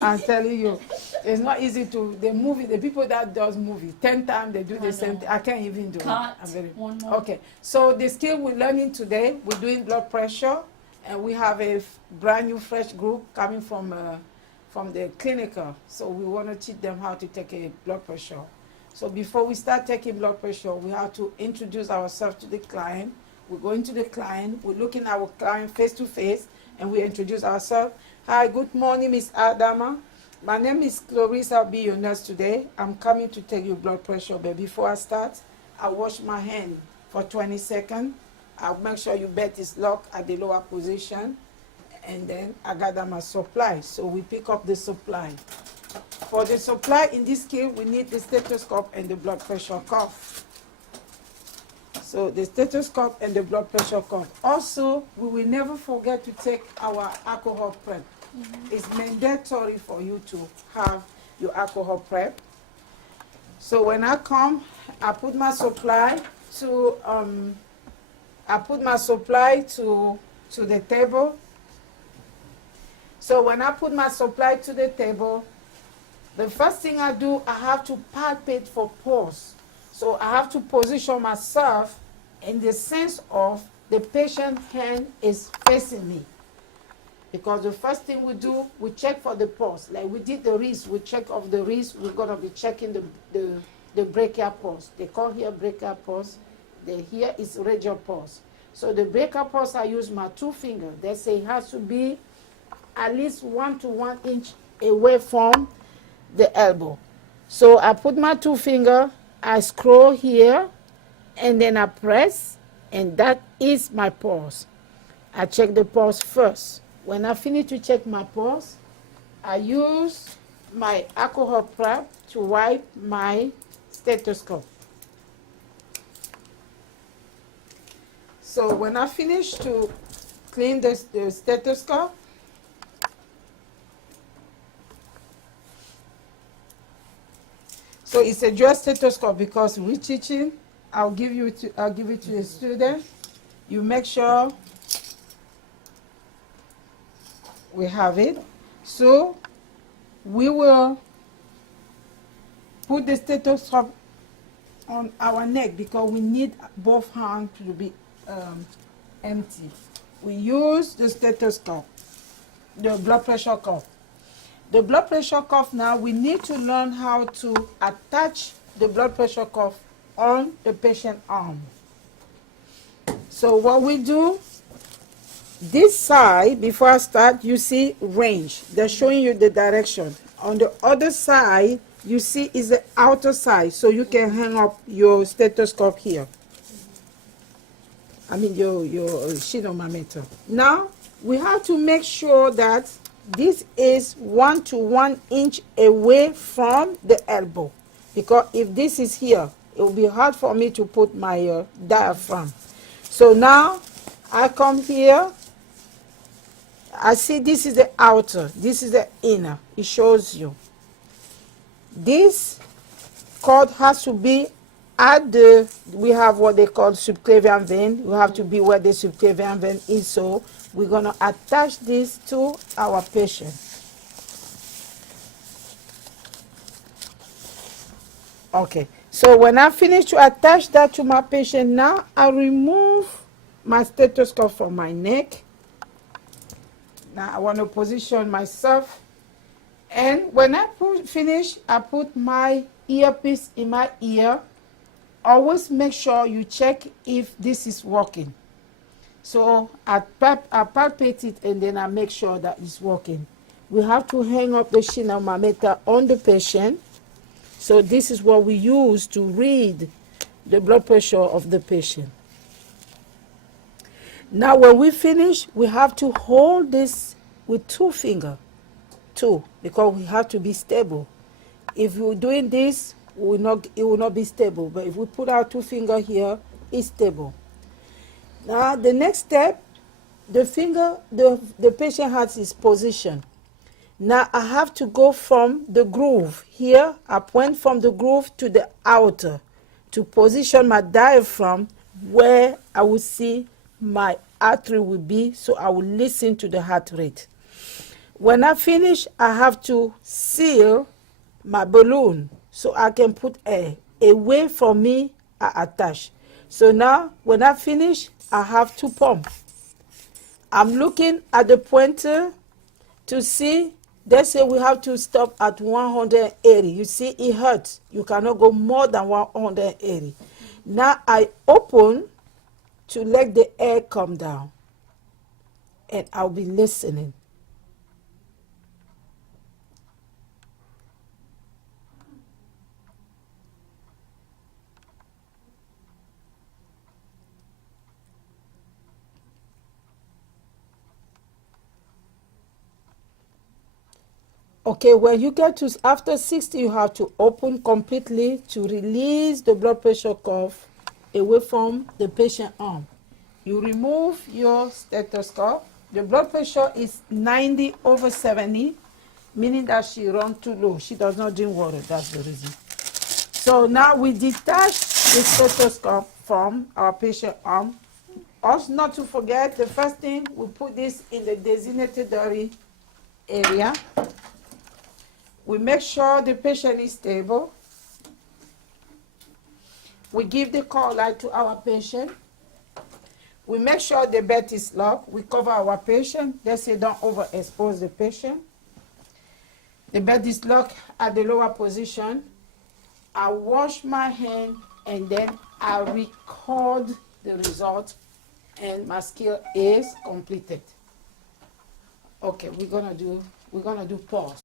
I'm telling you, it's not easy to the movie. The people that does movie 10 times they do the same thing. I can't even do it. One more. Okay, so the skill we're learning today, we're doing blood pressure, and we have a brand new fresh group coming from the clinical. So we want to teach them how to take a blood pressure. So before we start taking blood pressure, we have to introduce ourselves to the client. We're going to the client. We're looking at our client face to face, and we introduce ourselves. Hi, good morning, Miss Adama. My name is Clarice. I'll be your nurse today. I'm coming to take your blood pressure, but before I start, I'll wash my hand for 20 seconds. I'll make sure your bed is locked at the lower position, and then I gather my supply. So we pick up the supply. For the supply in this case, we need the stethoscope and the blood pressure cuff. So the stethoscope and the blood pressure cuff. Also, we will never forget to take our alcohol prep. It's mandatory for you to have your alcohol prep. So when I come, I put my supply to the table. So when I put my supply to the table, the first thing I do, I have to palpate for pulse. So I have to position myself in the sense of the patient's hand is facing me. Because the first thing we do, we check for the pulse. Like we did the wrist, we check of the wrist, we're going to be checking the brachial pulse. They call here brachial pulse. Here is radial pulse. So the brachial pulse, I use my 2 fingers. They say it has to be at least 1 to 1 inch away from the elbow. So I put my 2 fingers, I scroll here, and then I press, and that is my pulse. I check the pulse first. When I finish to check my pulse, I use my alcohol prep to wipe my stethoscope. So when I finish to clean the stethoscope, so it's a dual stethoscope because we're teaching. I'll give it to the student. You make sure we have it. So we will put the stethoscope on our neck because we need both hands to be empty. We use the stethoscope, the blood pressure cuff. The blood pressure cuff now, we need to learn how to attach the blood pressure cuff on the patient's arm. So what we do, this side, before I start, you see range. They're showing you the direction. On the other side, you see is the outer side, so you can hang up your stethoscope here. I mean your sphygmomanometer. Now, we have to make sure that this is 1 to 1 inch away from the elbow. Because if this is here, it will be hard for me to put my diaphragm. So now, I come here. I see this is the outer, this is the inner. It shows you. This cord has to be at we have what they call subclavian vein. We have to be where the subclavian vein is. So we're going to attach this to our patient. Okay, so when I finish to attach that to my patient, now I remove my stethoscope from my neck. Now I want to position myself, and when I finish, I put my earpiece in my ear. Always make sure you check if this is working. So I palpate it, and then I make sure that it's working. We have to hang up the sphygmomanometer on the patient. So this is what we use to read the blood pressure of the patient. Now when we finish, we have to hold this with 2 fingers, because we have to be stable. If we're doing this, it will not be stable. But if we put our 2 fingers here, it's stable. Now the next step, the patient has his position. Now I have to go from the groove here. I point from the groove to the outer to position my diaphragm where I will see my artery will be, so I will listen to the heart rate. When I finish, I have to seal my balloon so I can put air away from me. I attach. So now when I finish, I have to pump. I'm looking at the pointer to see. They say we have to stop at 180. You see, it hurts. You cannot go more than 180. Now I open to let the air come down, and I'll be listening. Okay, when you get to after 60, you have to open completely to release the blood pressure cuff away from the patient arm. You remove your stethoscope. The blood pressure is 90/70, meaning that she runs too low. She does not drink water. That's the reason. So now we detach the stethoscope from our patient arm. Also, not to forget, the first thing, we put this in the designated area. We make sure the patient is stable. We give the call light to our patient. We make sure the bed is locked. We cover our patient. They say don't overexpose the patient. The bed is locked at the lower position. I wash my hand and then I record the result, and my skill is completed. Okay, we're gonna do pause.